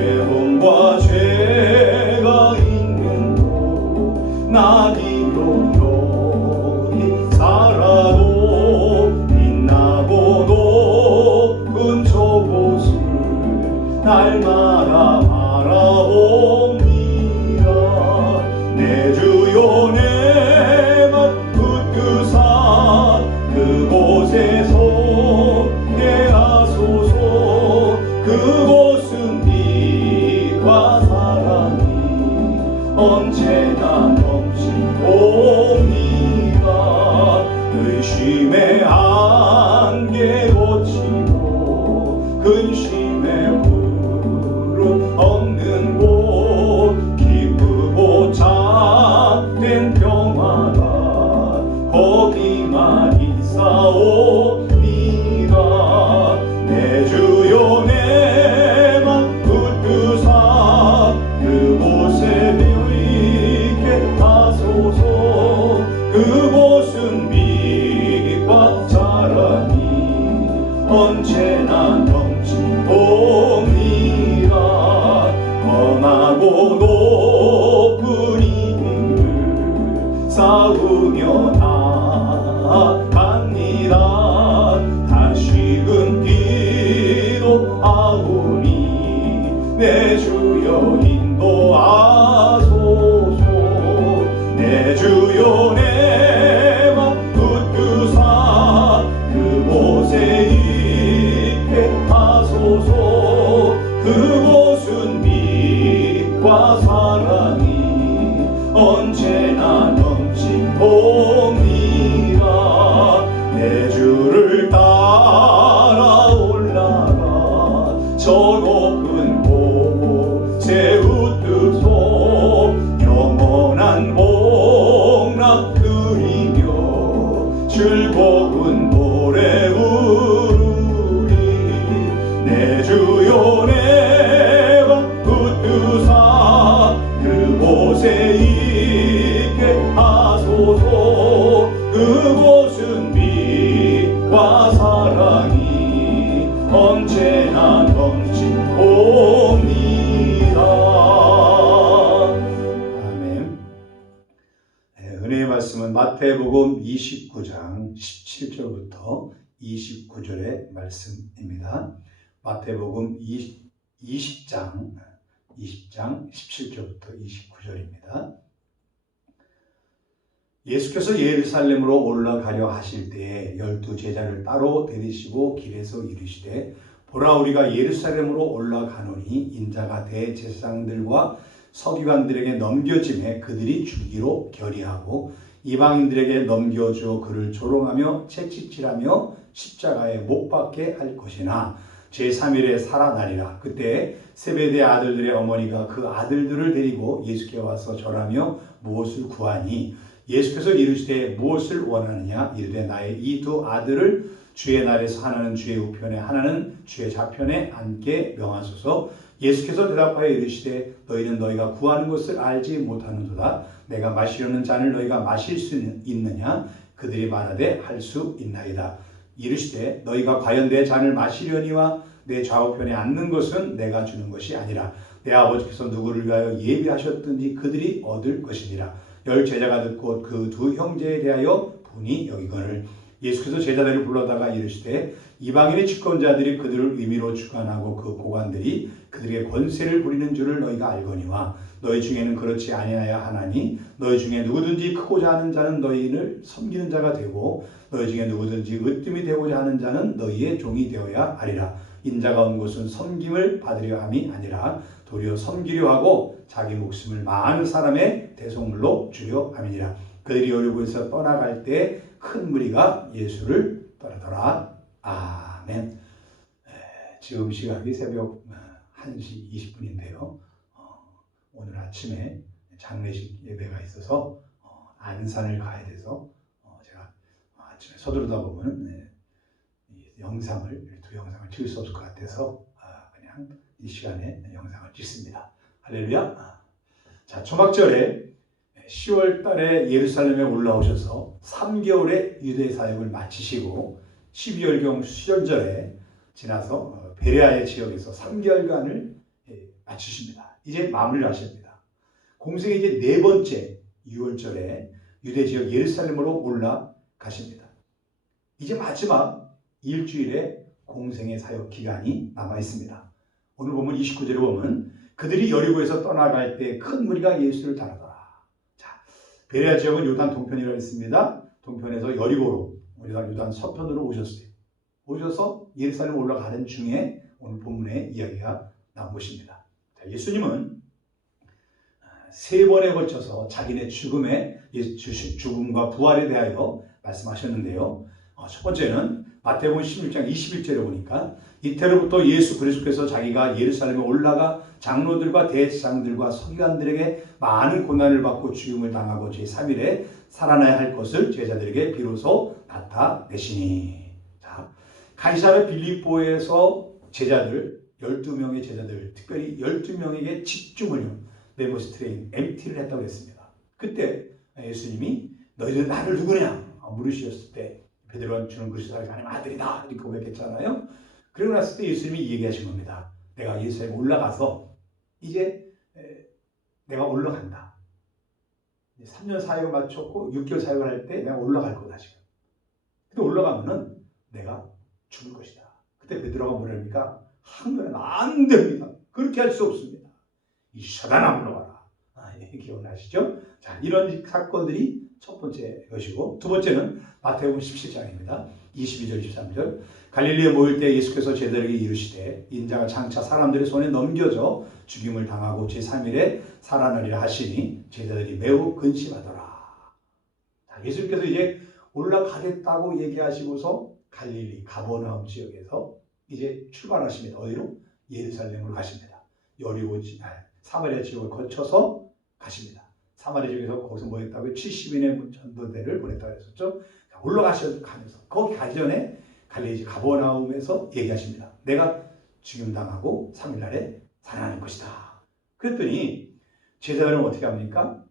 죄음과 죄가 있는 곳 나 기록용이 살아도 빛나고 높은 저곳을 날마다 바라봅니다. 내 주여 내 맘 붙드사 그곳에서 내하소서. 그곳은 빛과 사랑이 언제나 넘치옵니다. 의심의 안개 고치고 근심의 부름 없는 곳 기쁘고 참된 평화가 거기만 있사옵니다. 내 주여 내 맘 붙드사 그곳에 있게 하소서. 그곳은 빛과 사랑이 언제나 넘치옵니다. 험하고 높은 이 길을 싸우며 나아갑니다. 다시금 기도하오니 내 주여 인도하소서. 내 주여 내 맘 붙드사 그곳에 있게 하소서. 그곳은 빛과 사랑이 언제나 넘치옵니다. 내 주를 따라 올라가 저 높은 곳에 우뚝서 영원한 복락 누리며 즐거운 노래 부르리. 내 주여 내 맘 붙드사 그곳에 있게 하소서. 그곳은 빛과 사랑이 언제나 넘치옵니다. 아멘. 은혜의 말씀은 마태복음 29장 17절부터 29절의 말씀입니다. 마태복음 20장 17절부터 29절입니다. 예수께서 예루살렘으로 올라가려 하실 때에 12 제자를 따로 데리시고 길에서 이르시되 보라 우리가 예루살렘으로 올라가노니 인자가 대제사장들과 서기관들에게 넘겨짐에 그들이 죽이로 결의하고 이방인들에게 넘겨주어 그를 조롱하며 채찍질하며 십자가에 못 박게 할 것이나 제3일에 살아나리라. 그때 세베대의 아들들의 어머니가 그 아들들을 데리고 예수께 와서 절하며 무엇을 구하니 예수께서 이르시되 무엇을 원하느냐 이르되 나의 이 두 아들을 주의 날에서 하나는 주의 우편에 하나는 주의 좌편에 앉게 명하소서. 예수께서 대답하여 이르시되 너희는 너희가 구하는 것을 알지 못하는도다. 내가 마시려는 잔을 너희가 마실 수 있느냐? 그들이 말하되 할 수 있나이다. 이르시되 너희가 과연 내 잔을 마시려니와 내 좌우편에 앉는 것은 내가 주는 것이 아니라 내 아버지께서 누구를 위하여 예비하셨든지 그들이 얻을 것이니라. 10 제자가 듣고 그 두 형제에 대하여 분이 여기거늘 예수께서 제자들을 불러다가 이르시되 이방인의 집권자들이 그들을 의미로 주관하고 그 고관들이 그들에게 권세를 부리는 줄을 너희가 알거니와 너희 중에는 그렇지 아니하야 하나니 너희 중에 누구든지 크고자 하는 자는 너희를 섬기는 자가 되고 너희 중에 누구든지 으뜸이 되고자 하는 자는 너희의 종이 되어야 하리라. 인자가 온 것은 섬김을 받으려 함이 아니라 도리어 섬기려 하고 자기 목숨을 많은 사람의 대속물로 주려 함이니라. 그들이 여리고에서 떠나갈 때 큰 무리가 예수를 따르더라. 아멘. 지금 시각이 새벽 1시 20분인데요. 오늘 아침에 장례식 예배가 있어서 안산을 가야 돼서 제가 아침에 서두르다 보면 두 영상을 찍을 수 없을 것 같아서 그냥 이 시간에 영상을 찍습니다. 할렐루야. 자, 초막절에 10월 달에 예루살렘에 올라오셔서 3개월의 유대 사역을 마치시고 12월경 수련절에 지나서 베레아의 지역에서 3개월간을 마치십니다. 이제 마무리를 하십니다. 공생의 이제 네 번째 6월절에 유대 지역 예루살렘으로 올라가십니다. 이제 마지막 일주일의 공생의 사역 기간이 남아 있습니다. 오늘 보면 29절에 보면 그들이 여리고에서 떠나갈 때 큰 무리가 예수를 따르더라. 자, 베레아 지역은 요단 동편이라고 있습니다. 동편에서 여리고로 요단 서편으로 오셨어요. 오셔서 예루살렘 올라가는 중에 오늘 본문의 이야기가 나온 것입니다. 자, 예수님은 세 번에 걸쳐서 자기네 죽음과 부활에 대하여 말씀하셨는데요. 첫 번째는 마태복음 16장 21절에 보니까 이때로부터 예수 그리스도께서 자기가 예루살렘에 올라가 장로들과 대제사장들과 서기관들에게 많은 고난을 받고 죽임을 당하고 제3일에 살아나야 할 것을 제자들에게 비로소 나타내시니. 자, 가이사랴 빌립보에서 제자들 12명의 제자들, 특별히 12명에게 집중을 메모스트레인 MT를 했다고 했습니다. 그때 예수님이 너희들 나를 누구냐 물으셨을 때 베드로가 주는 그리스도 하나님 아들이다 이렇게 고백했잖아요. 그러고 났을 때 예수님이 얘기하신 겁니다. 내가 예루살렘에 올라가서 이제 내가 올라간다. 3년 사역을 마쳤고 6개월 사역을 할 때 내가 올라갈 거다 지금. 근데 올라가면은 내가 죽을 것이다. 그때 베드로가 뭐랍니까? 한글은 안 됩니다. 그렇게 할 수 없습니다. 이 사단아 물러가라. 기억나시죠? 자, 이런 사건들이 첫 번째 것이고, 두 번째는 마태복음 17장입니다. 22절, 23절. 갈릴리에 모일 때 예수께서 제자들에게 이르시되 인자가 장차 사람들의 손에 넘겨져 죽임을 당하고 제3일에 살아나리라 하시니 제자들이 매우 근심하더라. 자, 예수님께서 이제 올라가겠다고 얘기하시고서 갈릴리 가버나움 지역에서 이제 출발하십니다. 어디로? 예루살렘으로 가십니다. 여리고 사마리아 지역을 거쳐서 가십니다. 사마리아 지역에서 거기서 뭐 했다고요? 70인의 전도대를 보냈다고 했었죠. 올라가면서 거기 가기 전에 갈릴리 가버나움에서 얘기하십니다. 내가 죽임당하고 3일날에 살아날 것이다. 그랬더니 제자들은 어떻게 합니까?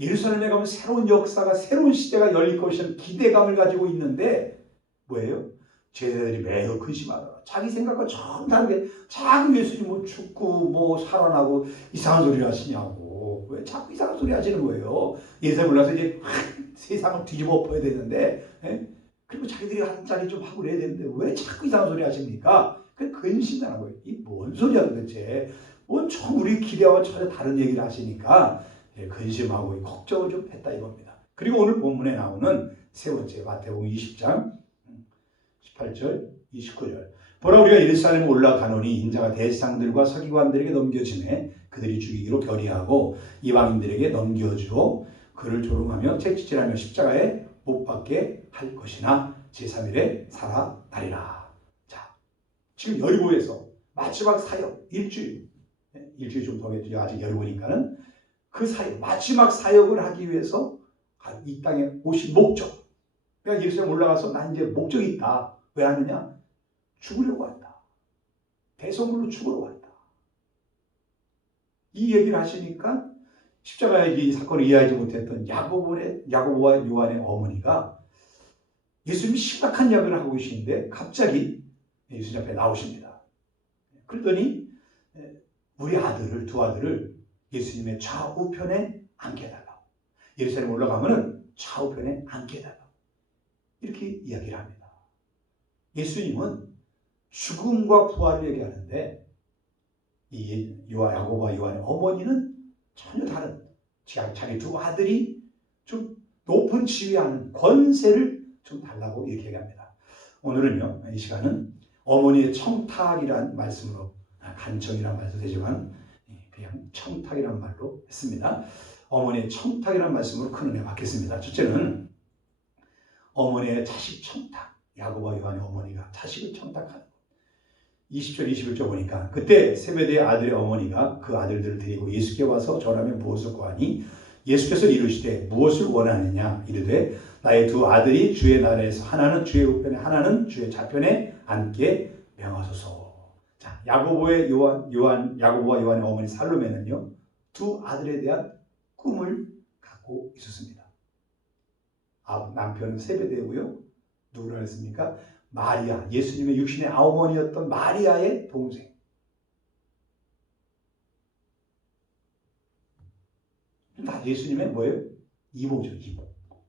예루살렘에 가면 새로운 역사가, 새로운 시대가 열릴 것이라는 기대감을 가지고 있는데 뭐예요? 제자들이 매우 근심하더라. 자기 생각과 전 다르게 자꾸 예수님 뭐 죽고 뭐 살아나고 이상한 소리 하시냐고. 왜 자꾸 이상한 소리 하시는 거예요? 예수님 올라서 이제 세상을 뒤집어 엎어야 되는데, 그리고 자기들이 한 자리 좀 하고 그래야 되는데 왜 자꾸 이상한 소리 하십니까? 그 근심하는 거예요. 이 뭔 소리야 도대체? 뭔 처음 우리 기대와 전혀 다른 얘기를 하시니까 근심하고 걱정을 좀 했다 이겁니다. 그리고 오늘 본문에 나오는 세 번째 마태복음 20장 18절, 29절. 보라 우리가 예루살렘에 올라가노니 인자가 대제사장들과 서기관들에게 넘겨지매 그들이 죽이기로 결의하고 이방인들에게 넘겨주어 그를 조롱하며 채찍질하며 십자가에 못 박게 할 것이나 제3일에 살아나리라. 자, 지금 여리고에서 마지막 사역 일주일 좀 더겠죠. 아직 여리고니까는 그 사역 마지막 사역을 하기 위해서 이 땅에 오신 목적. 그러니까 예루살렘 올라가서 난 이제 목적이 있다. 왜 하느냐? 죽으려고 한다. 대성물로 죽으러 왔다. 이 얘기를 하시니까 십자가의 이 사건을 이해하지 못했던 야고보와 요한의 어머니가 예수님이 심각한 이야기를 하고 계시는데 갑자기 예수님 앞에 나오십니다. 그러더니 우리 두 아들을 예수님의 좌우편에 앉게 해달라고. 예루살렘 올라가면은 좌우편에 앉게 해달라고. 이렇게 이야기를 합니다. 예수님은 죽음과 부활을 얘기하는데 이 야고보와 요한의 어머니는 전혀 다른 자기 두 아들이 좀 높은 지위하는 권세를 좀 달라고 이렇게 얘기합니다. 오늘은요, 이 시간은 어머니의 청탁이란 말씀으로 간청이란 말도 되지만 그냥 청탁이란 말로 했습니다. 어머니의 청탁이란 말씀으로 큰 은혜 받겠습니다. 첫째는 어머니의 자식 청탁. 야고보와 요한의 어머니가 자식을 청탁하는 것. 20절 21절 보니까 그때 세베대의 아들의 어머니가 그 아들들을 데리고 예수께 와서 절하며 무엇을 구하니 예수께서 이르시되 무엇을 원하느냐 이르되 나의 두 아들이 주의 나라에서 하나는 주의 우편에 하나는 주의 좌편에 앉게 명하소서. 자, 야고보와 요한의 어머니 살로메는요 두 아들에 대한 꿈을 갖고 있었습니다. 남편은 세베대고요. 누구라 했습니까? 마리아, 예수님의 육신의 어머니였던 마리아의 동생. 다 예수님의 뭐예요? 이모죠,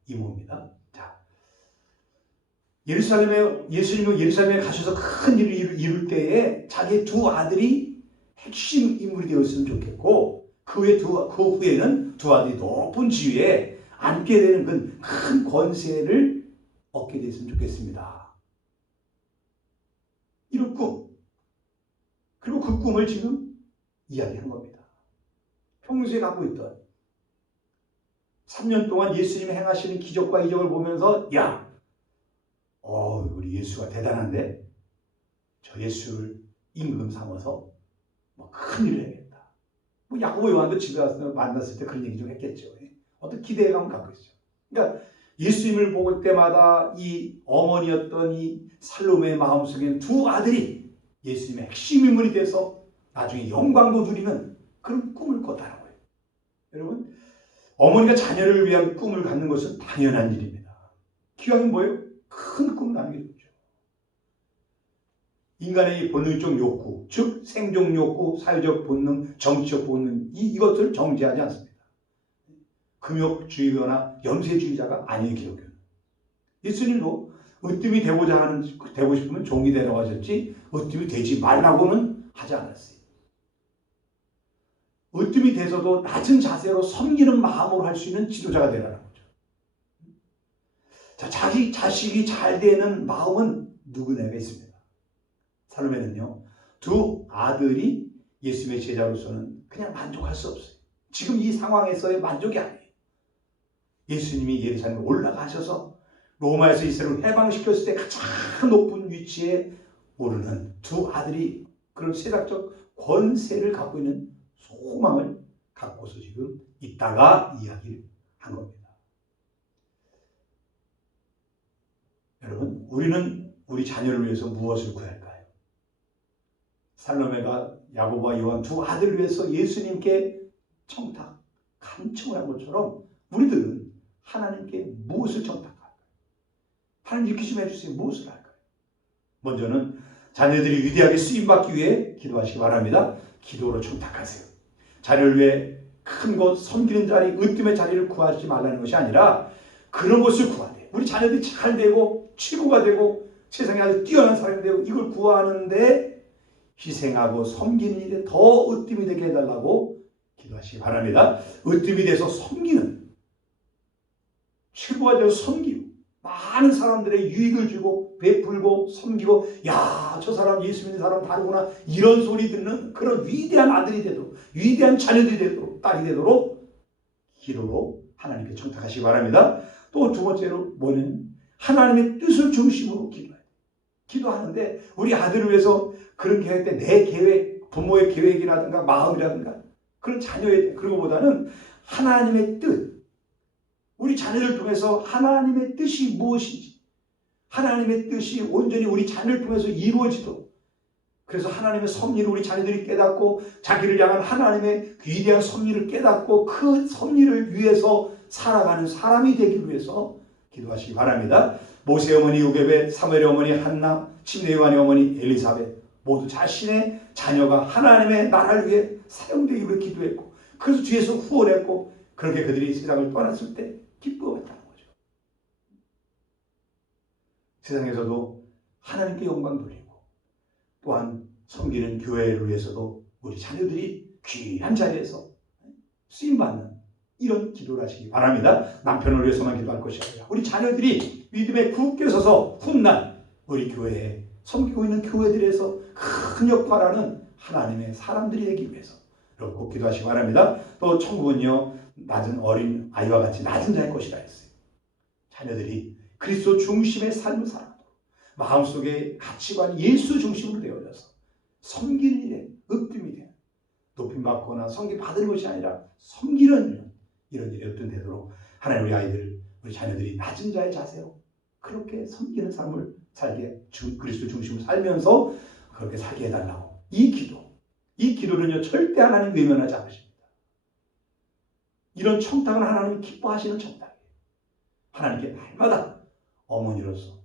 이모입니다. 자, 예수님은 예루살렘에 가셔서 큰 일을 이룰 때에 자기의 두 아들이 핵심 인물이 되었으면 좋겠고, 그 후에는 두 아들이 높은 지위에 앉게 되는 그 큰 권세를 얻게 됐으면 좋겠습니다. 이런 꿈. 그리고 그 꿈을 지금 이야기한 겁니다. 평소에 갖고 있던 3년 동안 예수님이 행하시는 기적과 이적을 보면서 우리 예수가 대단한데 저 예수를 임금 삼아서 큰 일을 해야겠다. 야고보 요한도 집에 와서 만났을 때 그런 얘기 좀 했겠죠. 어떤 기대감을 갖고 있어요. 그러니까 예수님을 볼 때마다 이 어머니였던 이 살로메의 마음속에는 두 아들이 예수님의 핵심 인물이 돼서 나중에 영광도 누리는 그런 꿈을 꿨다는 거예요. 여러분, 어머니가 자녀를 위한 꿈을 갖는 것은 당연한 일입니다. 기왕이 뭐예요? 큰 꿈을 갖는 게 좋죠. 인간의 본능적 욕구, 즉 생존 욕구, 사회적 본능, 정치적 본능, 이것들을 정죄하지 않습니다. 금욕주의거나 염세주의자가 아니에요, 기독교는. 예수님도 으뜸이 되고 싶으면 종이 되라고 하셨지 으뜸이 되지 말라고는 하지 않았어요. 으뜸이 돼서도 낮은 자세로 섬기는 마음으로 할 수 있는 지도자가 되라는 거죠. 자, 자기 자식이 잘 되는 마음은 누구나가 있습니다. 살로메는요, 두 아들이 예수님의 제자로서는 그냥 만족할 수 없어요. 지금 이 상황에서의 만족이 아니에요. 예수님이 예루살렘에 올라가셔서 로마에서 이스라엘을 해방시켰을 때 가장 높은 위치에 오르는 두 아들이 그런 세상적 권세를 갖고 있는 소망을 갖고서 지금 있다가 이야기를 한 겁니다. 여러분, 우리는 우리 자녀를 위해서 무엇을 구할까요? 살로메가 야고보와 요한 두 아들을 위해서 예수님께 청탁, 간청을 한 것처럼 우리들은 하나님께 무엇을 청탁할까요? 하나님 이렇게 좀 해주세요. 무엇을 할까요? 먼저는 자녀들이 위대하게 쓰임받기 위해 기도하시기 바랍니다. 기도로 청탁하세요. 자녀를 위해 큰 곳, 섬기는 자리, 으뜸의 자리를 구하지 말라는 것이 아니라 그런 것을 구하되 우리 자녀들이 잘 되고 최고가 되고 세상에 아주 뛰어난 사람이 되고 이걸 구하는데 희생하고 섬기는 일에 더 으뜸이 되게 해달라고 기도하시기 바랍니다. 으뜸이 돼서 섬기는, 최고가 되어 섬기고 많은 사람들의 유익을 주고 베풀고 섬기고 저 사람 예수 믿는 사람 다르구나 이런 소리 듣는 그런 위대한 아들이 되도록, 위대한 자녀들이 되도록, 딸이 되도록 기도로 하나님께 청탁하시기 바랍니다. 또 두 번째로 뭐냐면 하나님의 뜻을 중심으로 기도해야 돼요. 기도하는데 우리 아들을 위해서 그런 계획 때 내 계획, 부모의 계획이라든가 마음이라든가 그런 자녀의 그런 것보다는 하나님의 뜻, 우리 자녀를 통해서 하나님의 뜻이 무엇인지, 하나님의 뜻이 온전히 우리 자녀를 통해서 이루어지도록, 그래서 하나님의 섭리를 우리 자녀들이 깨닫고 자기를 향한 하나님의 위대한 섭리를 깨닫고 그 섭리를 위해서 살아가는 사람이 되기 위해서 기도하시기 바랍니다. 모세 어머니 요게벳, 사무엘의 어머니 한나, 침례 요한의 어머니 엘리사벳 모두 자신의 자녀가 하나님의 나라를 위해 사용되기 위해 기도했고 그래서 뒤에서 후원했고 그렇게 그들이 세상을 떠났을 때 기뻐했다는 거죠. 세상에서도 하나님께 영광 돌리고 또한 섬기는 교회를 위해서도 우리 자녀들이 귀한 자리에서 쓰임받는 이런 기도를 하시기 바랍니다. 남편을 위해서만 기도할 것이 아니라 우리 자녀들이 믿음에 굳게 서서 훗날 우리 교회에 섬기고 있는 교회들에서 큰 역할하는 하나님의 사람들이 되기 위해서 꼭 기도하시기 바랍니다. 또 천국은요 낮은 어린 아이와 같이 낮은 자의 것이라 했어요. 자녀들이 그리스도 중심의 삶을 살아도 마음속에 가치관이 예수 중심으로 되어져서 섬기는 일에 으뜸이 되는, 높임받거나 섬김받는 것이 아니라 섬기는 이런 일에 으뜸 되도록 하나님 우리 아이들, 우리 자녀들이 낮은 자의 자세로 그렇게 섬기는 삶을 살게 그리스도 중심으로 살면서 그렇게 살게 해달라고 이 기도는요 절대 하나님 외면하지 않으십니다. 이런 청탁은 하나님이 기뻐하시는 청탁이에요. 하나님께 날마다 어머니로서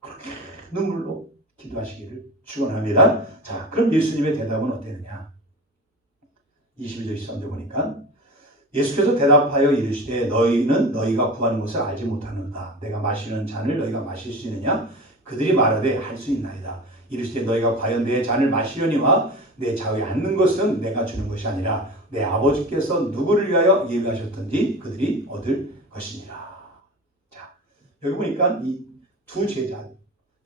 그렇게 눈물로 기도하시기를 축원합니다. 자, 그럼 예수님의 대답은 어땠느냐? 22절 23절 보니까 예수께서 대답하여 이르시되 너희는 너희가 구하는 것을 알지 못하는다. 내가 마시는 잔을 너희가 마실 수 있느냐? 그들이 말하되 할 수 있나이다. 이르시되 너희가 과연 내 잔을 마시려니와 내 좌우에 앉는 것은 내가 주는 것이 아니라 내 아버지께서 누구를 위하여 예비하셨든지 그들이 얻을 것이니라. 자, 여기 보니까 이 두 제자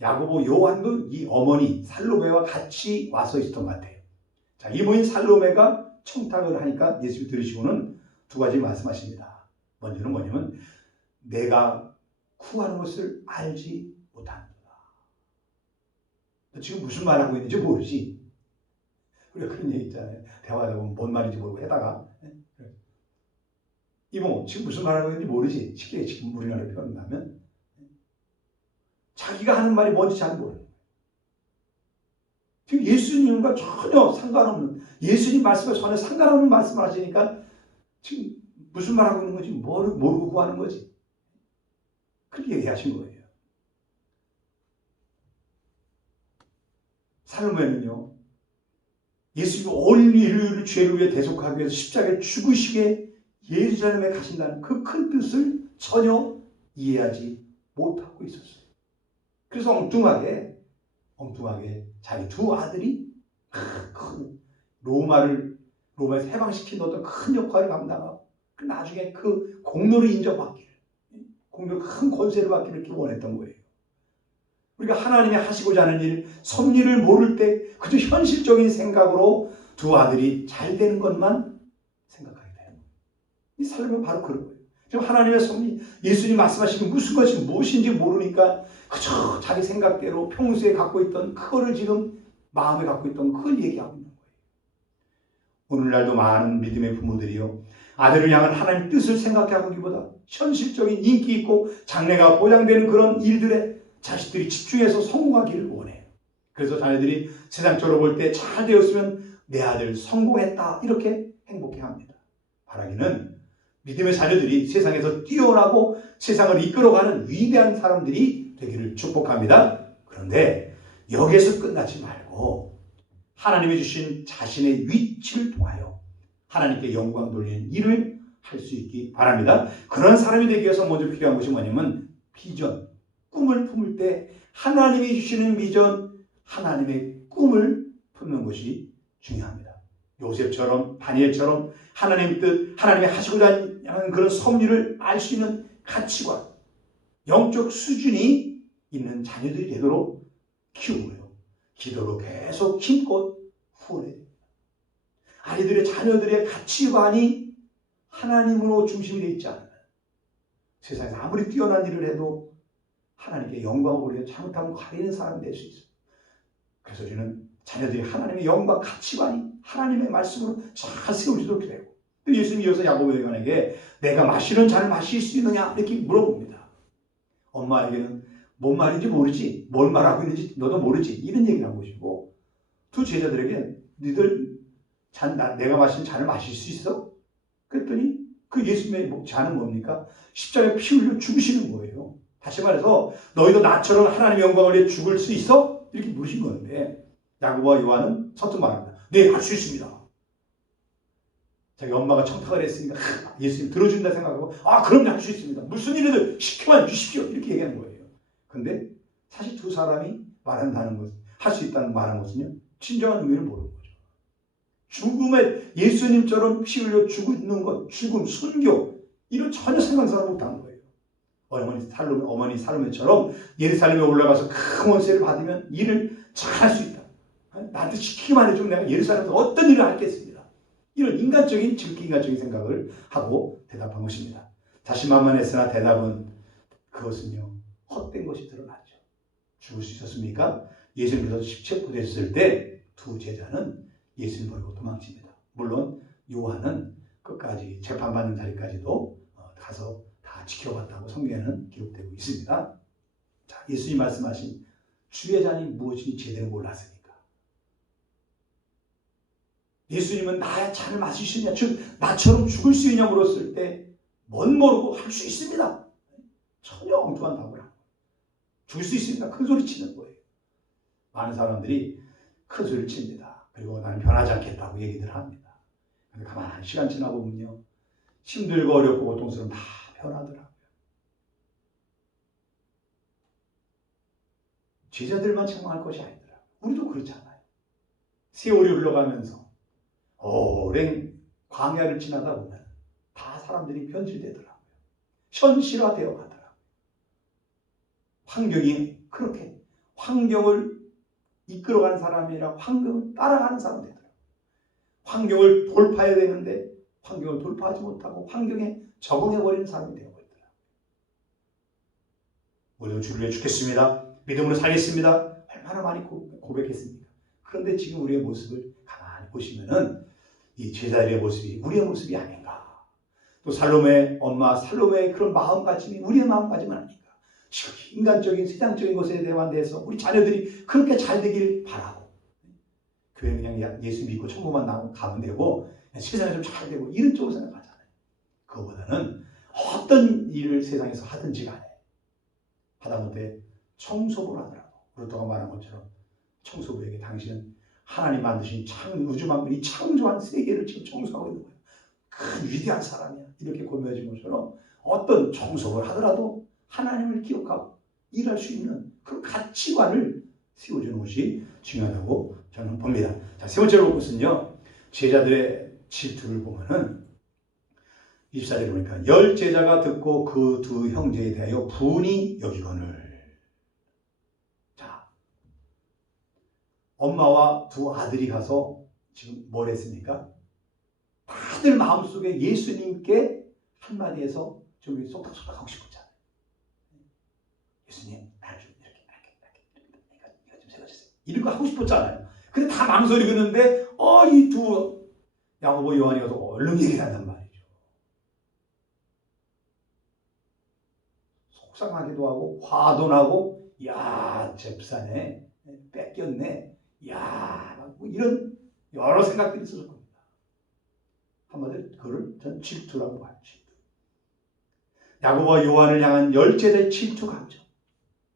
야고보 요한도 이 어머니 살로메와 같이 와서 있었던 것 같아요. 자, 이모인 살로메가 청탁을 하니까 예수님 들으시고는 두 가지 말씀하십니다. 먼저는 뭐냐면 내가 구하는 것을 알지 못한다. 지금 무슨 말하고 있는지 모르지. 우리가 그런 얘기 있잖아요. 대화하다 보면 뭔 말인지 모르고 하다가 이모 지금 무슨 말하고 있는지 모르지. 쉽게 지금 우리나라로 표현하면 자기가 하는 말이 뭔지 잘 모르는 거예요. 지금 예수님과 전혀 상관없는 예수님 말씀과 전혀 상관없는 말씀을 하시니까 지금 무슨 말하고 있는 건지 모르고 구하는 거지. 그렇게 얘기하신 거예요. 살로메는요. 예수님이 온 인류를 죄를 위해 대속하기 위해서 십자가에 죽으시게 예루살렘에 가신다는 그 큰 뜻을 전혀 이해하지 못하고 있었어요. 그래서 엉뚱하게 자기 두 아들이 큰 로마에서 해방시킨 어떤 큰 역할을 감당하고 나중에 그 공로를 인정받기를 큰 권세를 받기를 이렇게 원했던 거예요. 우리가 하나님이 하시고자 하는 일, 섭리를 모를 때 그저 현실적인 생각으로 두 아들이 잘 되는 것만 생각하게 되는 거예요. 이 삶은 바로 그런 거예요. 지금 하나님의 섭리, 예수님 말씀하시는 무슨 것이 무엇인지 모르니까 그저 자기 생각대로 평소에 갖고 있던 그거를 지금 마음에 갖고 있던 그걸 얘기하고 있는 거예요. 오늘날도 많은 믿음의 부모들이요. 아들을 향한 하나님의 뜻을 생각하기보다 현실적인 인기 있고 장래가 보장되는 그런 일들에 자식들이 집중해서 성공하기를 원해요. 그래서 자녀들이 세상적으로 볼 때 잘 되었으면 내 아들 성공했다 이렇게 행복해합니다. 바라기는 믿음의 자녀들이 세상에서 뛰어나고 세상을 이끌어가는 위대한 사람들이 되기를 축복합니다. 그런데 여기에서 끝나지 말고 하나님이 주신 자신의 위치를 통하여 하나님께 영광 돌리는 일을 할 수 있기 바랍니다. 그런 사람이 되기 위해서 먼저 필요한 것이 뭐냐면 비전, 꿈을 품을 때 하나님이 주시는 비전, 하나님의 꿈을 품는 것이 중요합니다. 요셉처럼 다니엘처럼 하나님의 뜻, 하나님이 하시고자 하는 그런 섭리를 알 수 있는 가치관, 영적 수준이 있는 자녀들이 되도록 키우고요. 기도로 계속 힘껏 후원해야 됩니다. 아이들의 자녀들의 가치관이 하나님으로 중심이 되어 있지 않으면 세상에서 아무리 뛰어난 일을 해도 하나님께 영광을 위해 잘못하면 가리는 사람이 될 수 있어요. 그래서 저는 자녀들이 하나님의 영광 가치관이 하나님의 말씀으로 잘 세워지도록 되고 또 예수님이 이어서 야고보 요한에게 내가 마시는 잔을 마실 수 있느냐 이렇게 물어봅니다. 엄마에게는 뭔 말인지 모르지 뭘 말하고 있는지 너도 모르지 이런 얘기를 한 것이고 두 제자들에게 너희들 내가 마시는 잔을 마실 수 있어? 그랬더니 그 예수님의 잔은 뭡니까? 십자가에 피 흘려 죽으시는 거예요. 다시 말해서 너희도 나처럼 하나님의 영광을 위해 죽을 수 있어? 이렇게 물으신 건데 야고보와 요한은 서툰 말합니다. 네, 할 수 있습니다. 자기 엄마가 청탁을 했으니까 예수님 들어준다 생각하고 그럼요 할 수 있습니다. 무슨 일이든 시켜만 주십시오. 이렇게 얘기하는 거예요. 근데 사실 두 사람이 말한다는 것, 할 수 있다는 말한 것은요. 진정한 의미를 모르는 거죠. 죽음에 예수님처럼 피 흘려 죽는 것, 죽음, 순교 이런 전혀 생각을 못하는 거예요. 어머니 살로메처럼 예루살렘에 올라가서 큰 원세를 받으면 일을 잘 할 수 있다. 나한테 시키기만 해주면 내가 예루살렘에서 어떤 일을 하겠습니다. 이런 지극히 인간적인 생각을 하고 대답한 것입니다. 자신만만했으나 대답은 그것은요. 헛된 것이 드러났죠. 죽을 수 있었습니까? 예수님께서 십체포되셨을 때 두 제자는 예수님 버리고 도망칩니다. 물론 요한은 끝까지 재판받는 자리까지도 가서 다 지켜봤다고 성경에는 기록되고 있습니다. 자, 예수님 말씀하신 주의 잔이 무엇인지 제대로 몰랐으니까. 예수님은 나의 잔을 마실 수 있냐, 즉 나처럼 죽을 수 있냐 물었을 때 뭔 모르고 할 수 있습니다. 전혀 엉뚱한 답을 합니다. 죽을 수 있습니다. 큰 소리 치는 거예요. 많은 사람들이 큰 소리를 칩니다. 그리고 나는 변하지 않겠다고 얘기들 합니다. 근데 가만히 시간 지나보면요. 힘들고 어렵고 고통스러움 다 변하더라고요. 제자들만 책망할 것이 아니더라고요. 우리도 그렇잖아요. 세월이 흘러가면서 오랜 광야를 지나다 보면 다 사람들이 변질되더라고요. 현실화되어 가더라고요. 환경이 그렇게 환경을 이끌어가는 사람이 아니라 환경을 따라가는 사람이 되더라고요. 환경을 돌파해야 되는데 환경을 돌파하지 못하고 환경에 적응해버리는 사람이 되어버리더라고요. 우리도 주를 위해 죽겠습니다. 믿음으로 살겠습니다. 얼마나 많이 고백했습니까? 그런데 지금 우리의 모습을 가만히 보시면은 이 제자들의 모습이 우리의 모습이 아닌가. 또 살로메의 엄마 살로메의 그런 마음가짐이 우리의 마음가짐은 아닌가. 인간적인 세상적인 것에 대해서 우리 자녀들이 그렇게 잘 되길 바라고 교회 그냥 예수 믿고 천국만 가면 되고 세상에 좀 잘 되고 이런 쪽으로 생각하잖아요. 그거보다는 어떤 일을 세상에서 하든지 간에 하다못해 청소부를 하더라도 루터가 말한 것처럼 청소부에게 당신은 하나님 만드신 우주 만물 이 창조한 세계를 지금 청소하고 있는 거예요. 큰 위대한 사람이야. 이렇게 고백해준 것처럼 어떤 청소를 하더라도 하나님을 기억하고 일할 수 있는 그런 가치관을 세워주는 것이 중요하다고 저는 봅니다. 자, 세 번째로 볼 것은요. 제자들의 질투를 보면은 24절에 보니까 열 제자가 듣고 그 두 형제에 대하여 분이 여기거늘. 자, 엄마와 두 아들이 가서 지금 뭘 했습니까? 다들 마음속에 예수님께 한마디에서 좀 쏙닥쏙닥 하고 싶었잖아요. 예수님, 나를 좀 이렇게 이거 좀 세워주세요. 이런 거 하고 싶었잖아요. 근데 다 망설이겠는데 이 두 야고보 요한이 가서 얼른 얘기를 한단 말이죠. 속상하기도 하고 화도 나고 야 잽싸네 뺏겼네 야 뭐 이런 여러 생각들이 있었을 겁니다. 한마디로 그걸 전 질투라고 봐요. 질투. 야고보와 요한을 향한 열 제자의 질투 감정.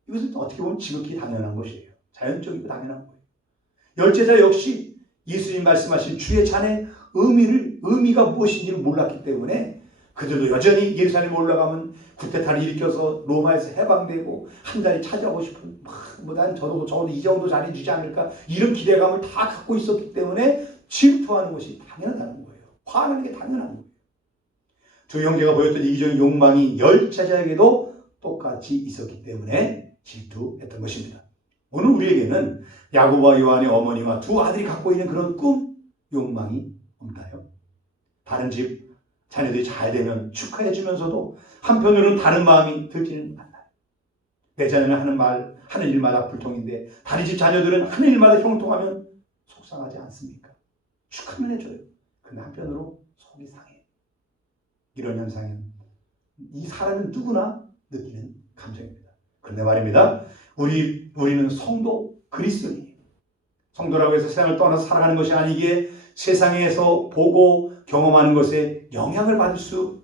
이것은 어떻게 보면 지극히 당연한 것이에요. 자연적이고 당연한 거예요. 열 제자 역시 예수님 말씀하신 주의 잔의 의미가 무엇인지를 몰랐기 때문에 그들도 여전히 예루살렘에 올라가면 쿠데타를 일으켜서 로마에서 해방되고 한 자리 차지하고 싶은 난 적어도 이 정도 자리 주지 않을까 이런 기대감을 다 갖고 있었기 때문에 질투하는 것이 당연하다는 거예요. 화나는 게 당연한 거예요. 두 형제가 보였던 이기적인 욕망이 열 제자에게도 똑같이 있었기 때문에 질투했던 것입니다. 오늘 우리에게는 야고보와 요한의 어머니와 두 아들이 갖고 있는 그런 꿈, 욕망이 없나요? 다른 집 자녀들이 잘 되면 축하해 주면서도 한편으로는 다른 마음이 들지는 않나요? 내 자녀는 하는 일마다 불통인데 다른 집 자녀들은 하는 일마다 형통하면 속상하지 않습니까? 축하는 해줘요. 근데 한편으로 속이 상해. 이런 현상은 이 사람은 누구나 느끼는 감정입니다. 그런데 말입니다. 우리는 성도 그리스도인이에요. 성도라고 해서 세상을 떠나서 살아가는 것이 아니기에 세상에서 보고 경험하는 것에 영향을 받을 수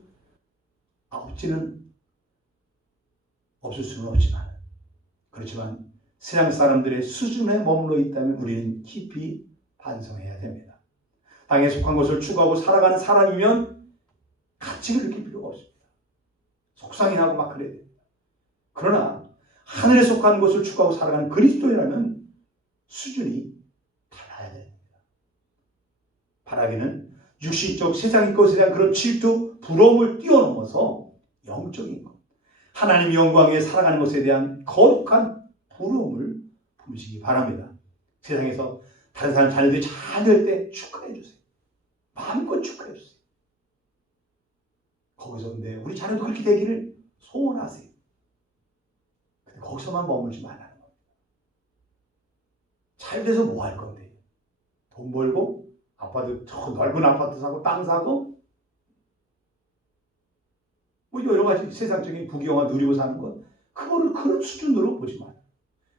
없을 수는 없지만 그렇지만 세상 사람들의 수준에 머물러 있다면 우리는 깊이 반성해야 됩니다. 땅에 속한 것을 추구하고 살아가는 사람이면 가치를 느낄 필요가 없습니다. 속상해하고 막 그래야 됩니다. 그러나 하늘에 속한 것을 추구하고 살아가는 그리스도인이라면 수준이 달라야 됩니다. 바라기는 육신적 세상의 것에 대한 그런 질투, 부러움을 뛰어넘어서 영적인 것, 하나님의 영광에 살아가는 것에 대한 거룩한 부러움을 품으시기 바랍니다. 세상에서 다른 사람 자녀들이 잘 될 때 축하해 주세요. 마음껏 축하해 주세요. 거기서 근데 우리 자녀도 그렇게 되기를 소원하세요. 근데 거기서만 머물지 말라는 겁니다. 잘 돼서 뭐 할 건데? 돈 벌고 아파트 저 넓은 아파트 사고 땅 사고 뭐 여러 가지 세상적인 부귀영화 누리고 사는 것 그거를 그런 수준으로 보지 마요.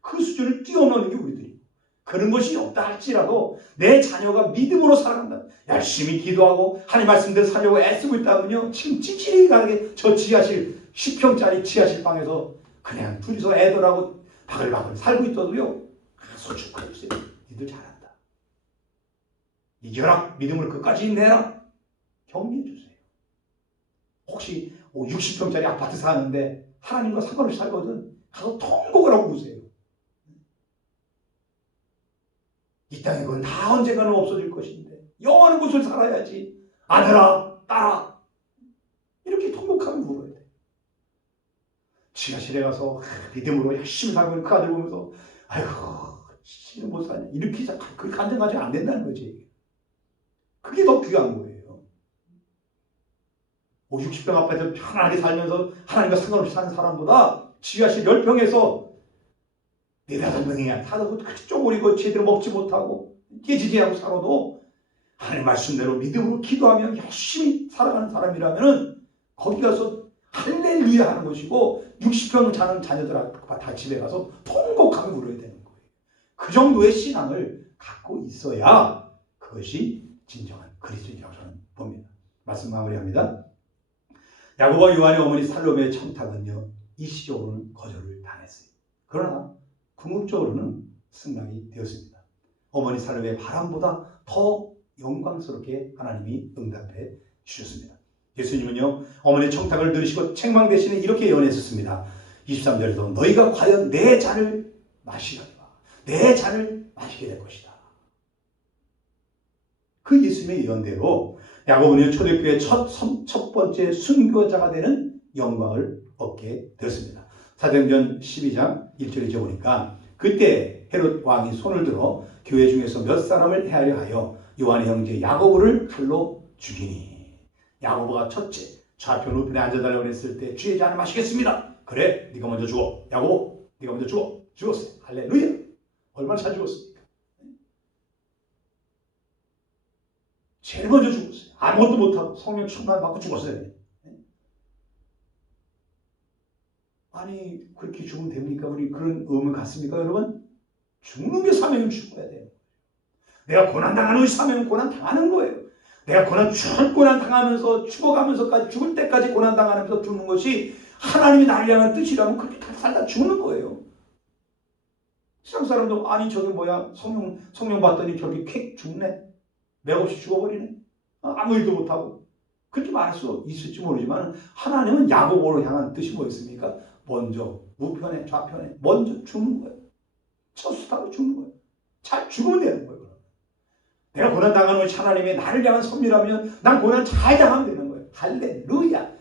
그 수준을 뛰어넘는 게 우리들이. 그런 것이 없다 할지라도 내 자녀가 믿음으로 살아간다. 열심히 기도하고 하나님 말씀대로 살려고 애쓰고 있다면요. 지금 찌질이 가게 저 지하실 10평짜리 지하실 방에서 그냥 둘이서 애들하고 바글바글 살고 있어도요. 가서 축하해주세요. 니들 잘한다. 이겨라. 믿음을 끝까지 인내해라. 격려해주세요. 혹시 60평짜리 아파트 사는데 하나님과 상관없이 살거든. 가서 통곡을 하고 보세요. 이 땅에 그건 다 언젠가는 없어질 것인데 영원한 곳을 살아야지. 아들아, 딸아, 이렇게 통곡하면 물어야 돼. 지하실에 가서 믿음으로 열심히 살고 있는 그 아들 보면서 아이고, 지금 못 사냐. 이렇게 그렇게 간증하지 안 된다는 거지. 그게 더 귀한 거예요. 60평 아파트에서 편안하게 살면서 하나님과 상관없이 사는 사람보다 지하실 10평에서 4-5명이 살아서 쪼그리고 제대로 먹지 못하고 깨지지 않고 살아도 하나님 말씀대로 믿음으로 기도하며 열심히 살아가는 사람이라면 거기 가서 할렐루야 하는 것이고 60평 사는 자녀들 다 집에 가서 통곡하며 울어야 되는 거예요. 그 정도의 신앙을 갖고 있어야 그것이 진정한 그리스도인이라고 저는 봅니다. 말씀 마무리합니다. 야고보와 요한의 어머니 살로메의 청탁은요, 일시적으로는 거절을 당했어요. 그러나 궁극적으로는 승낙이 되었습니다. 어머니 살로메의 바람보다 더 영광스럽게 하나님이 응답해 주셨습니다. 예수님은요, 어머니의 청탁을 들으시고 책망 대신에 이렇게 예언했었습니다. 23절에도 너희가 과연 내 잔을 마시려니와 내 잔을 마시게 될 것이다. 그 예수님의 예언대로 야고보는 초대교회 첫 번째 순교자가 되는 영광을 얻게 되었습니다. 사도행전 12장 1절에 보니까 그때 헤롯 왕이 손을 들어 교회 중에서 몇 사람을 해하려 하여 요한의 형제 야고보를 칼로 죽이니 야고보가 첫째 좌편 우편에 앉아달라고 했을 때 주의 잔을 마시겠습니다. 그래, 네가 먼저 죽어. 야고보, 네가 먼저 죽어. 죽었어요. 할렐루야. 얼마나 잘 죽었습니까? 제일 먼저 죽었어요. 아무것도 못하고 성령 충만 받고 죽었어요. 아니, 그렇게 죽으면 됩니까? 우리 그런 의문 같습니까, 여러분? 죽는 게 사명이면 죽어야 돼요. 내가 고난당하는 사명은 고난당하는 거예요. 내가 고난 당하면서 죽어가면서까지 죽을 때까지 고난당하면서 죽는 것이 하나님이 나를 향한 뜻이라면 그렇게 다 살다 죽는 거예요. 세상 사람도 아니 저게 뭐야 성령 받더니 저기 퀵 죽네. 맥없이 죽어버리네. 아무 일도 못하고. 그렇게 말할 수 있을지 모르지만 하나님은 야고보를 향한 뜻이 뭐였습니까? 먼저 우편에 좌편에 먼저 죽는 거예요. 첫 수타로 죽는 거예요. 잘 죽으면 되는 거예요. 내가 고난당하는 것이 하나님의 나를 향한 섭리라면 난 고난 잘 당하면 되는 거예요. 할렐루야.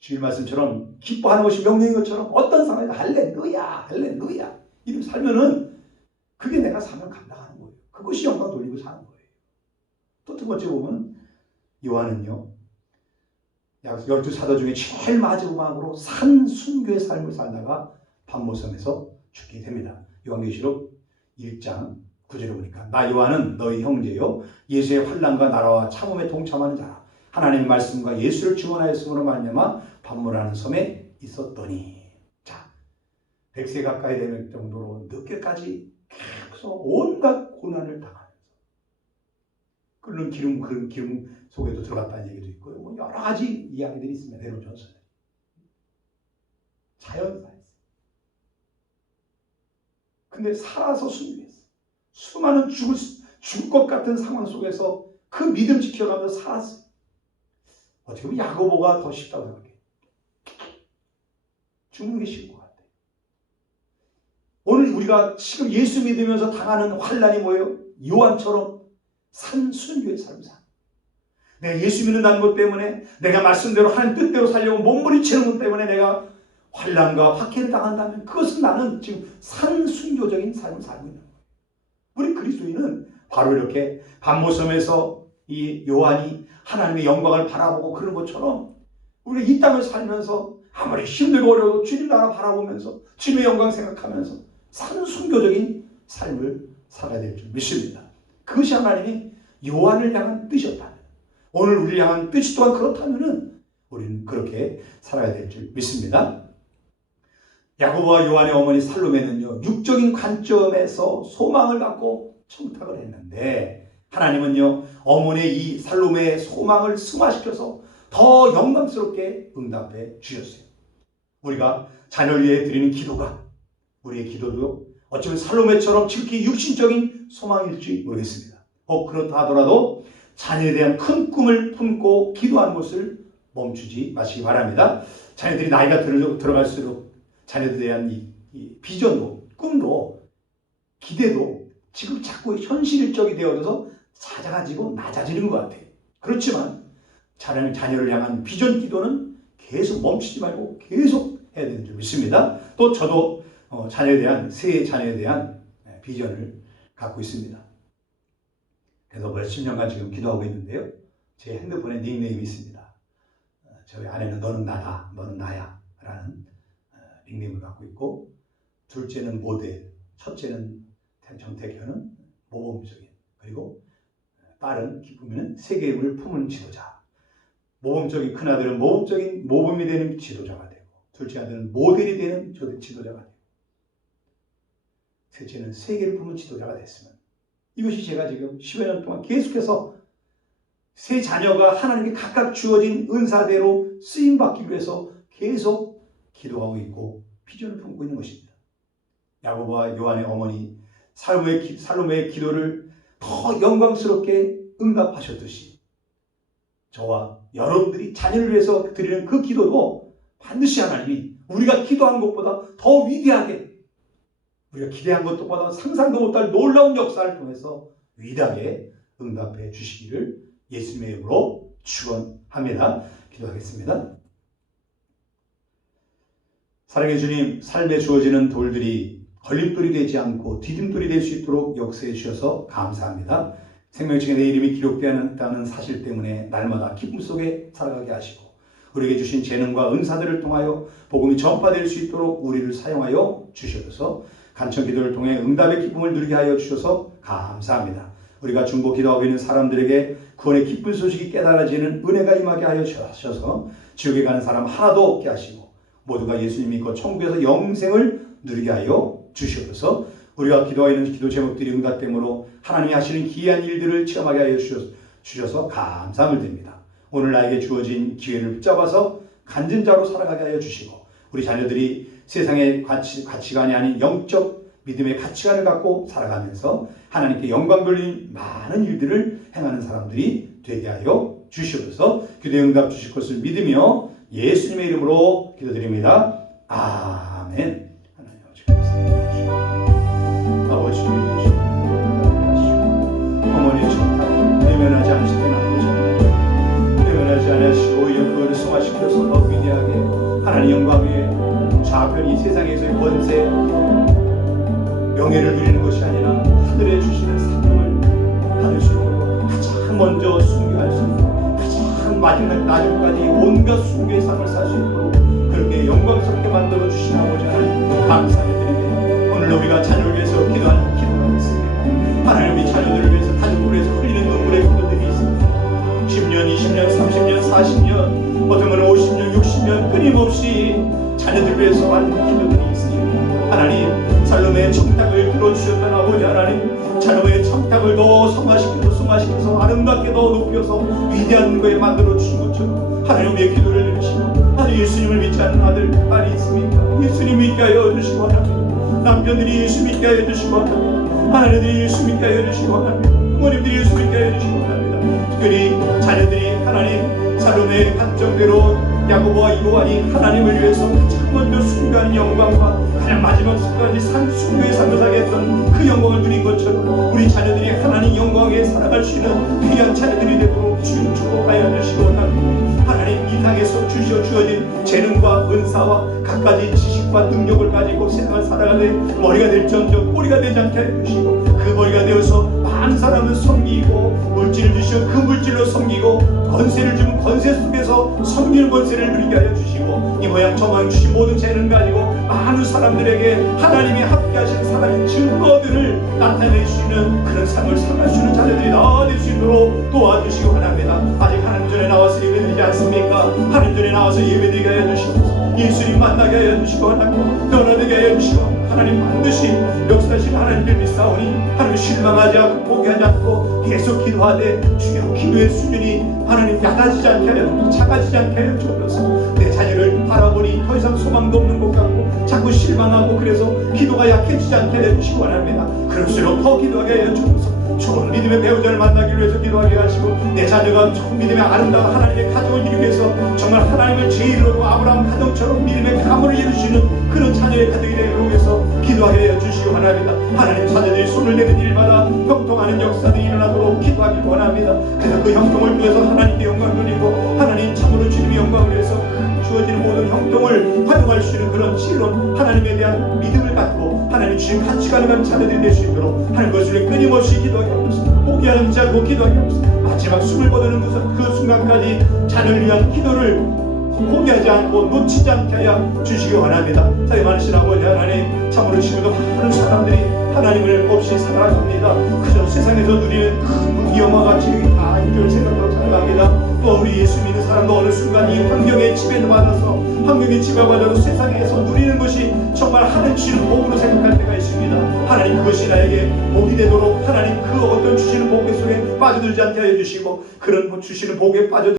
주일 말씀처럼 기뻐하는 것이 명령인 것처럼 어떤 상황에서 할렐루야 할렐루야 이렇게 살면은 그게 내가 사명 감당하는 거예요. 그것이 영광 돌리고 사는 거예요. 또 두 번째 보면 요한은요, 약 12사도 중에 제일 마지막으로 산순교의 삶을 살다가 반모섬에서 죽게 됩니다. 요한계시록 1장 9절에 보니까 나 요한은 너희 형제요 예수의 환난과 나라와 참음에 동참하는 자라. 하나님의 말씀과 예수를 증언하였으므로 말미암아 반모라는 섬에 있었더니. 자, 100세 가까이 될 정도로 늦게까지 계속 온갖 고난을 당하면서 끓는 기름 속에도 들어갔다는 얘기도 있고요. 뭐 여러 가지 이야기들이 있습니다. 내로전선에 자연사였어요. 근데 살아서 순교했어요. 수많은 죽을 것 같은 상황 속에서 그 믿음 지켜가면서 살았어요. 어떻게 보면 야고보가 더 쉽다고 생각해요. 죽는 게 쉬운 것 같아요. 오늘 우리가 지금 예수 믿으면서 당하는 환난이 뭐예요? 요한처럼 산순교의 삶을 사는. 내가 예수 믿는다는 것 때문에 내가 말씀대로 하나님 뜻대로 살려고 몸부림치는 것 때문에 내가 환난과 박해를 당한다면 그것은 나는 지금 산순교적인 삶을 살고 있는 거예요. 우리 그리스도인은 바로 이렇게 반모섬에서 이 요한이 하나님의 영광을 바라보고 그런 것처럼 우리가 이 땅을 살면서 아무리 힘들고 어려워도 주님 나라 바라보면서 주님의 영광 생각하면서 산순교적인 삶을 살아야 될 줄 믿습니다. 그것이 하나님이 요한을 향한 뜻이었다면 오늘 우리를 향한 뜻이 또한 그렇다면 우리는 그렇게 살아야 될 줄 믿습니다. 야고보와 요한의 어머니 살로메는요, 육적인 관점에서 소망을 갖고 청탁을 했는데 하나님은요, 어머니의 이 살로메의 소망을 승화시켜서 더 영광스럽게 응답해 주셨어요. 우리가 자녀를 위해 드리는 기도가 우리의 기도도 어쩌면 살로메처럼 지극히 육신적인 소망일지 모르겠습니다. 그렇다 하더라도 자녀에 대한 큰 꿈을 품고 기도하는 것을 멈추지 마시기 바랍니다. 자녀들이 나이가 들어갈수록 자녀들에 대한 이 비전도, 꿈도, 기대도 지금 자꾸 현실적이 되어서 잦아가지고 낮아지는 것 같아요. 그렇지만 자녀를 향한 비전 기도는 계속 멈추지 말고 계속 해야 되는 줄 믿습니다. 또 저도 새 자녀에 대한 비전을 갖고 있습니다. 그래서 몇십 년간 지금 기도하고 있는데요. 제 핸드폰에 닉네임이 있습니다. 저희 아내는 너는 나다, 너는 나야 라는 닉네임을 갖고 있고, 둘째는 모델, 첫째는 정태현은 모범적인, 그리고 딸은 기쁨이는 세계의 힘을 품은 지도자. 모범적인 큰아들은 모범이 되는 지도자가 되고, 둘째 아들은 모델이 되는 지도자가 되고, 셋째는 세계를 품은 지도자가 됐으면, 이것이 제가 지금 10여 년 동안 계속해서 세 자녀가 하나님께 각각 주어진 은사대로 쓰임받기 위해서 계속 기도하고 있고 비전을 품고 있는 것입니다. 야고보와 요한의 어머니 살로메의 기도를 더 영광스럽게 응답하셨듯이 저와 여러분들이 자녀를 위해서 드리는 그 기도도 반드시 하나님이 우리가 기도한 것보다 더 위대하게, 우리가 기대한 것보다 상상도 못할 놀라운 역사를 통해서 위대하게 응답해 주시기를 예수님의 이름으로 축원합니다. 기도하겠습니다. 사랑해 주님, 삶에 주어지는 돌들이 걸림돌이 되지 않고 디딤돌이 될 수 있도록 역사해 주셔서 감사합니다. 생명책에 내 이름이 기록되었다는 사실 때문에 날마다 기쁨 속에 살아가게 하시고 우리에게 주신 재능과 은사들을 통하여 복음이 전파될 수 있도록 우리를 사용하여 주셔서 간청 기도를 통해 응답의 기쁨을 누리게 하여 주셔서 감사합니다. 우리가 중보 기도하고 있는 사람들에게 구원의 기쁜 소식이 깨달아지는 은혜가 임하게 하여 주셔서 지옥에 가는 사람 하나도 없게 하시고 모두가 예수님 믿고 천국에서 영생을 누리게 하여 주셔서 우리가 기도하고 있는 기도 제목들이 응답됨으로 하나님이 하시는 기이한 일들을 체험하게 하여 주셔서 감사함을 드립니다. 오늘 나에게 주어진 기회를 붙잡아서 간증 자로 살아가게 하여 주시고 우리 자녀들이 세상의 가치관이 아닌 영적 믿음의 가치관을 갖고 살아가면서 하나님께 영광 돌리는 많은 일들을 행하는 사람들이 되게 하여 주시옵소서. 기도에 응답 주실 것을 믿으며 예수님의 이름으로 기도드립니다. 아멘. 하나님 아버지 주시옵소서. 어머니의 정답 내면하지 않으실 때는 아버지 내면하지 않으시고 그거를 승화시켜서 더 위대하게 하나님 영광 위에 좌편이 세상에서의 권세 명예를 누리는 것이 아니라 하늘에 주시는 상급을 받을 수 있도록 가장 먼저 순교할 수 있도록 가장 마지막 나중까지 온갖 순교의 삶을 살 수 있도록 그렇게 영광스럽게 만들어 주신 아버지 하나님 감사드립니다. 오늘 우리가 자녀를 위해서 기도하는 기도가 있습니다. 하나님이 자녀들을 위해서 가족을 위해서 흘리는 눈물의 기도들이 있습니다. 10년, 20년, 30년, 40년 어떤 건 50년, 60년 끊임없이 자녀들을 위해서 하는 기도들이 있습니다. 하나님 살로메의 청탁을 들어주셨던 아버지 하나님 자녀의 청탁을 더 성화시켜서 아름답게 더 높여서 위대한 거에 만들어주신 것처럼 하나님의 기도를 들으시고 아주 예수님을 믿지 않는 아들, 딸이 있습니까? 예수님 믿게 하여 주시고 하나님 남편들이 예수 믿게 하여 주시고 하나님 하나님들이 예수 믿게 하여 주시고 하나님 부모님들이 예수 믿게 하여 주시고 하나님 특별히 자녀들이 하나님 살로메의 관점대로 야고보와 요한이 하나님을 위해서 가장 먼저 순교하는 영광과 가장 마지막 순간까지 순교의 삶을 살게 했던 그 영광을 누린 것처럼 우리 자녀들이 하나님 영광에 살아갈 수 있는 귀한 자녀들이 되도록 주님 축복하여 주시고 하나님 이 땅에서 주어진 재능과 은사와 각가지 지식과 능력을 가지고 세상을 살아가되 머리가 될지언정 꼬리가 되지 않게 해주시고 그 머리가 되어서 많은 사람을 섬기고 물질을 주시고 그 물질로 섬기고 권세를 주면 권세 속에서 섬기는 권세를 누리게 하여 주시고 이 모양 저 모양 주신 모든 재능 가지고 많은 사람들에게 하나님이 함께하신 사랑의 증거들을 나타낼 수 있는 그런 삶을 살아갈 수 있는 자녀들이 나아질 수 있도록 도와주시고 하나입니다. 아직 하나님 전에 나와서 예배드리지 않습니까? 하나님 전에 나와서 예배드리게 하여 주시고 예수님 만나게 하여 주시고 하나님 변화되게 하여 주시고 하나님 반드시 역사하신 하나님을 믿사오니 하나님 실망하지 않고 포기하지 않고 계속 기도하되 주여 기도의 수준이 하나님 낮아지지 않게 하여 작아지지 않게 하여 주옵소서. 내 자녀를 바라보니 더 이상 소망도 없는 것 같고 자꾸 실망하고 그래서 기도가 약해지지 않게 하여 주시고 원합니다. 그럴수록 더 기도하게 하여 주옵소서. 좋은 믿음의 배우자를 만나기 위해서 기도하게 하시고 내 자녀가 좋은 믿음의 아름다운 하나님의 가정을 이루기 위해서 정말 하나님을 제일로 아브라함 가정처럼 믿음의 가문을 이루시는 그런 자녀의 가정이 되기 위해서 기도하게 주시기 원합니다. 하나님 자녀들이 손을 내는 일마다 형통하는 역사들이 일어나도록 기도하기 원합니다. 그래서 그 형통을 통해서 하나님께 영광을 돌리고 하나님 참으로 주님의 영광을 위해서 주어지는 모든 형통을 활용할 수 있는 그런 지혜로운 하나님에 대한 믿음을 갖고 하나님 주신 가치관을 가진 자녀들이 될 수 있도록 하나님 것을 끊임없이 기도하게 하옵소서. 포기하지 않고 기도하게 하옵소서. 마지막 숨을 거두는 그 순간까지 자녀를 위한 기도를 포기하지 않고 놓치지 않게 하여 주시기 원합니다. 사랑이 많으신 아버지 하나님, 참으로 지금도 많은 사람들이 하나님을 없이 살아갑니다. 그저 세상에서 누리는 큰 무기영화 같이 다 이별 생각으로 살아갑니다. 또 우리 예수 믿는 사람도 어느 순간 이 환경에 지배받아서 환경에 지배받아서 세상에서 누리는 것이 정말 하나님 주시는 복으로 생각할 때가 있습니다. 하나님 그것이 나에게 복이 되도록 하나님 그 어떤 주시는 복 속에 빠져들지 않게 하여 주시고 그런 주시는 복에 빠져